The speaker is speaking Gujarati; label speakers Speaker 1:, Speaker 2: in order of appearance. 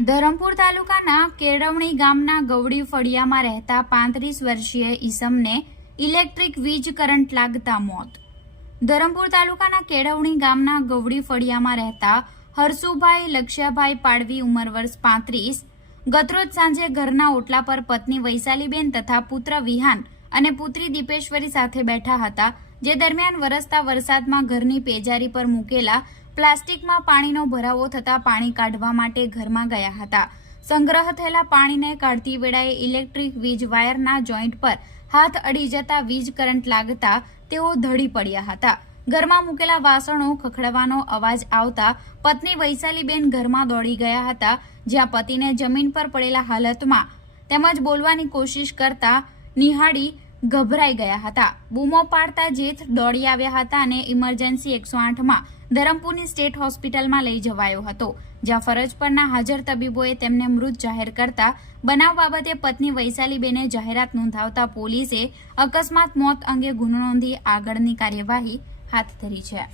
Speaker 1: ધરમપુર તાલુકાના કેળવણી ગામના ગવડી ફળિયામાં રહેતા પાંત્રીસ વર્ષીય ઈસમને ઇલેક્ટ્રિક વીજ કરંટ લાગતા મોત. ધરમપુર તાલુકાના કેળવણી ગામના ગવડી ફળિયામાં રહેતા હરસુભાઈ લક્ષ્યાભાઈ પાડવી ઉંમર વર્ષ પાંત્રીસ, ગતરોજ સાંજે ઘરના ઓટલા પર પત્ની વૈશાલીબેન તથા પુત્ર વિહાન અને પુત્રી દીપેશ્વરી સાથે બેઠા હતા, જે દરમિયાન વરસતા વરસાદમાં ઘરની પેજારી પર મૂકેલા પ્લાસ્ટિકમાં પાણીનો ભરાવો થતા પાણી કાઢવા માટે ઘરમાં ગયા હતા. સંગ્રહ થયેલા પાણીને કાઢતી વેળાએ ઇલેક્ટ્રિક વીજ વાયરના જોઈન્ટ પર હાથ અડી જતા વીજ કરંટ લાગતા તેઓ ધડી પડ્યા હતા. ઘરમાં મૂકેલા વાસણો ખખડવાનો અવાજ આવતા પત્ની વૈશાલીબેન ઘરમાં દોડી ગયા હતા, જ્યાં પતિને જમીન પર પડેલા હાલતમાં તેમજ બોલવાની કોશિશ કરતા નિહાળી ગભરાઈ ગયા હતા. બૂમો પાડતા જેથ દોડી આવ્યા હતા અને ઇમરજન્સી એકસો આઠમાં ધરમપુરની સ્ટેટ હોસ્પિટલમાં લઈ જવાયો હતો, જ્યાં ફરજ પરના હાજર તબીબોએ તેમને મૃત જાહેર કરતા બનાવ બાબતે પત્ની વૈશાલીબેને જાહેરાત નોંધાવતા પોલીસે અકસ્માત મોત અંગે ગુનો નોંધી આગળની કાર્યવાહી હાથ ધરી છે.